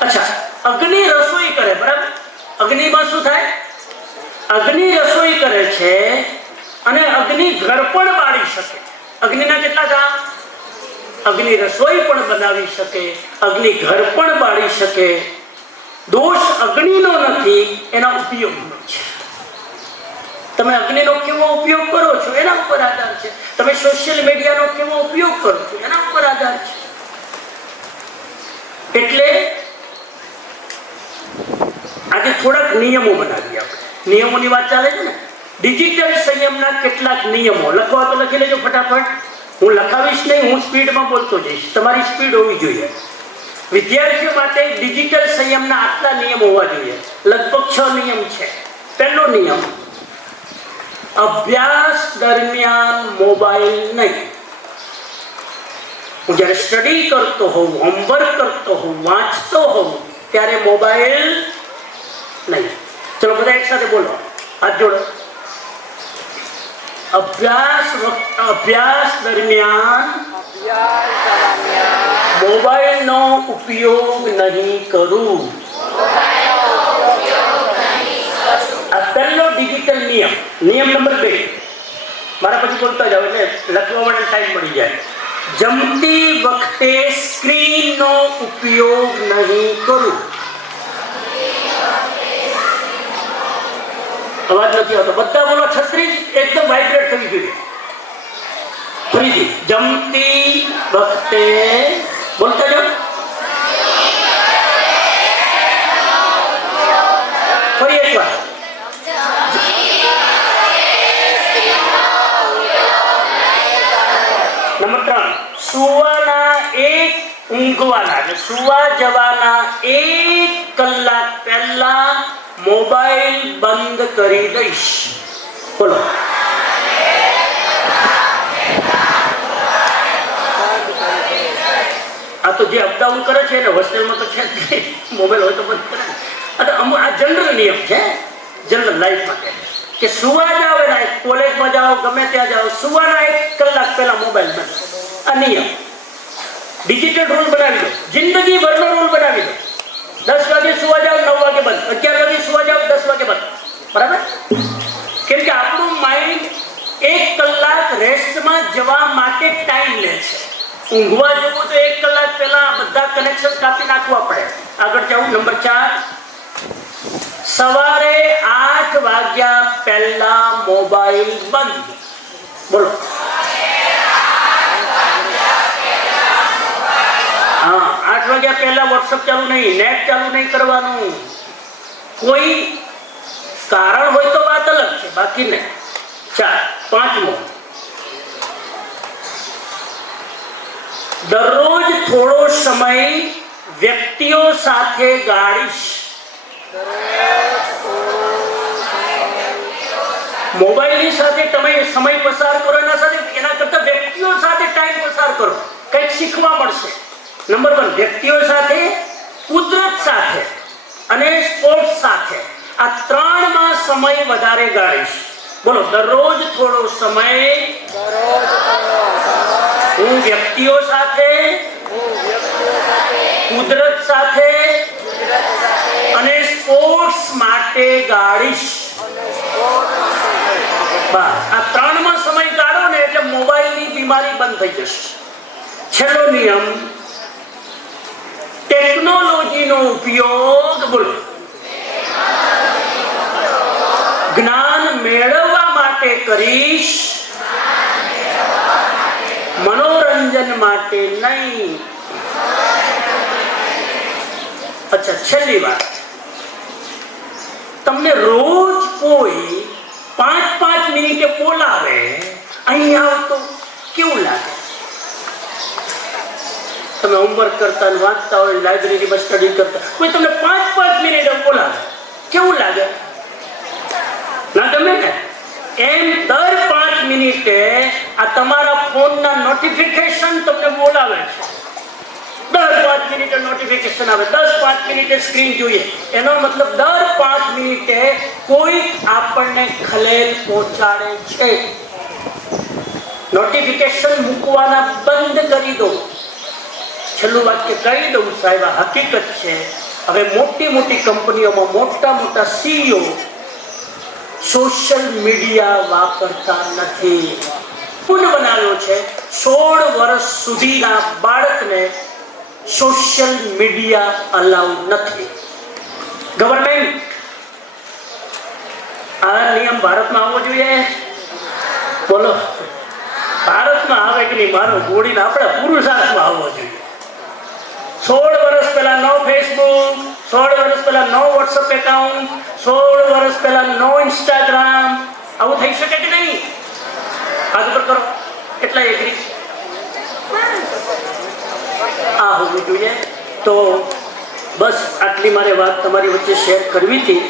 અચ્છા, અગ્નિ રસોઈ કરે, બરાબર? અગ્નિમાં શું થાય? અગ્નિ રસોઈ કરે છે અને અગ્નિ ઘર પણ બાળી શકે. અગ્નિના કેટલા કામ? અગ્નિ રસોઈ પણ બનાવી શકે, અગ્નિ ઘર પણ બાળી શકે. દોષ અગ્નિનો નથી, એના ઉપયોગનો છે. તમે અગ્નિનો કેવો ઉપયોગ કરો છો એના ઉપર આધાર છે. તમે સોશિયલ મીડિયાનો કેવો ઉપયોગ કરો છો એના ઉપર આધાર છે. એટલે આજે થોડાક નિયમો બનાવીએ આપણે. નિયમોની વાત ચાલે છે ને. ડિજિટલ સંયમના કેટલાક નિયમો લખવા તો લખી લેજો ફટાફટ. હું લખાવીશ નહીં, હું સ્પીડમાં બોલતો જઈશ. તમારી સ્પીડ હોવી જોઈએ. વિદ્યાર્થીઓ માટે ડિજિટલ સંયમના આટલા નિયમો હોવા જોઈએ. લગભગ 6 નિયમ છે. પહેલો નિયમ, અભ્યાસ દરમિયાન મોબાઈલ નહીં. હું જ્યારે સ્ટડી કરતો હોઉં, હોમવર્ક કરતો હોઉં, વાંચતો હોઉં, ત્યારે મોબાઈલ નહીં. ચલો બધા એક સાથે બોલો, હાથ જોડો. અભ્યાસ દરમિયાન મોબાઈલનો ઉપયોગ નહીં કરું. આ પહેલો ડિજિટલ નિયમ. નિયમ નંબર 2, મારા પછી બોલતા જાઓ એટલે લખવા માટે ટાઈમ મળી જાય. જમતી વખતે સ્ક્રીનનો ઉપયોગ નહીં કરું. અવાજ નથી આવતો, બધા બોલો. છત્રી એકદમ વાઇબ્રેટ થવી જોઈએ. ફરીથી, જમતી વખતે બોલતા જાઓ. ફરી એક વાર. નંબર 3, સુવાના ઊંઘવાના એટલે સુવા જવાના 1 કલાક પહેલા મોબાઈલ બંધ કરી દઈશ. બોલો. આ તો જે અપડાઉન કરે છે ને હોસ્ટેલમાં તો છે મોબાઈલ હોય તો બંધ કરે. આ જનરલ નિયમ છે, જનરલ લાઈફ માટે કે સુવા જાઓ ને, કોલેજમાં જાઓ, ગમે ત્યાં જાઓ, સુવાના 1 કલાક પહેલા મોબાઈલ બંધ. આ નિયમ ડિજિટલ રૂલ બનાવી દો, જિંદગીભરનો રૂલ બનાવી દો. 10 વાગે સુવા જાઓ, 9 વાગે બંધ. 11 વાગે સુવા જાઓ, 10 વાગે બંધ. બરાબર? કેમ કે આપણું માઇન્ડ 1 કલાક રેસ્ટમાં જવા માટે ટાઈમ લે છે. ઊંઘવા જવું તો 1 કલાક પહેલા બધા કનેક્શન કાપી નાખવા પડે. આગળ જાઉં. નંબર 4, સવારે 8 વાગ્યા પહેલા મોબાઈલ બંધ. બોલો. હા, 8 વાગ્યા પહેલા વોટ્સઅપ ચાલુ નહીં, નેટ ચાલુ નહીં કરવાનું. કોઈ કારણ હોય તો વાત અલગ છે, બાકી નહીં. 5મો, દરરોજ થોડો સમય વ્યક્તિઓ સાથે ગાળીશ. મોબાઈલની સાથે તમે સમય પસાર કરો એના કરતા વ્યક્તિઓ સાથે ટાઈમ પસાર કરો, કંઈક શીખવા મળશે. નંબર 1, વ્યક્તિઓ સાથે, કુદરત સાથે અને સ્પોર્ટ્સ સાથે. આ 3માં સમય વધારે ગાળીશ. બોલો. દરરોજ થોડો સમય હું વ્યક્તિઓ સાથે, કુદરત સાથે અને સ્પોર્ટ્સ માટે ગાળીશ. આ 3માં સમય ગાળો ને એટલે મોબાઈલની બીમારી બંધ થઈ જશે. છેલ્લો નિયમ, ટેકનોલોજીનો ઉપયોગ બોલો જ્ઞાન મેળવવા માટે કરીશ, મનોરંજન માટે નહીં. અચ્છા, છેલ્લી વાત, તમને રોજ કોઈ 5-5 મિનિટે બોલાવે, અહીં આવો તો કેવું લાગે? તમે હોમવર્ક કરતા વાંચતા હોય, લાઇબ્રેરીમાં સ્ટડી કરતા, કોઈ તમને 5-5 મિનિટે બોલાવે, કેવું લાગે? ના ગમે ને? એમ દર 5 મિનિટે આ તમારા ફોનના નોટિફિકેશન તમને બોલાવે છે. દર 5 મિનિટે નોટિફિકેશન આવે, 10-5 મિનિટે સ્ક્રીન જોઈએ. એનો મતલબ દર 5 મિનિટે કોઈ આપણને ખલેલ પહોંચાડે છે. નોટિફિકેશન મૂકવાના બંધ કરી દો. છેલ્લું વાક્ય કહી દઉં સાહેબ, આ હકીકત છે. હવે મોટી મોટી કંપનીઓમાં મોટા મોટા CEO સોશિયલ મીડિયા વાપરતા નથી. પુન બનાવ્યો છે 16 વર્ષ સુધીના બાળકને સોશિયલ મીડિયા અલાઉ નથી. ગવર્મેન્ટ આ નિયમ ભારતમાં આવવો જોઈએ. બોલો, ભારતમાં આવે કે નહીં? મારો ગોળીને આપણે પુરુષાર્થમાં આવવો જોઈએ. 16 વર્ષ પહેલા નો ફેસબુક, 16 વર્ષ પહેલા નો વોટ્સઅપ એકાઉન્ટ, 16 વર્ષ પહેલા નો ઇન્સ્ટાગ્રામ. આવું થઈ શકે કે નહીં? હાથ ઉપર કરો. એટલા એગ્રી? આ હોવું જોઈએ. તો બસ આટલી મારે વાત તમારી વચ્ચે શેર કરવી હતી.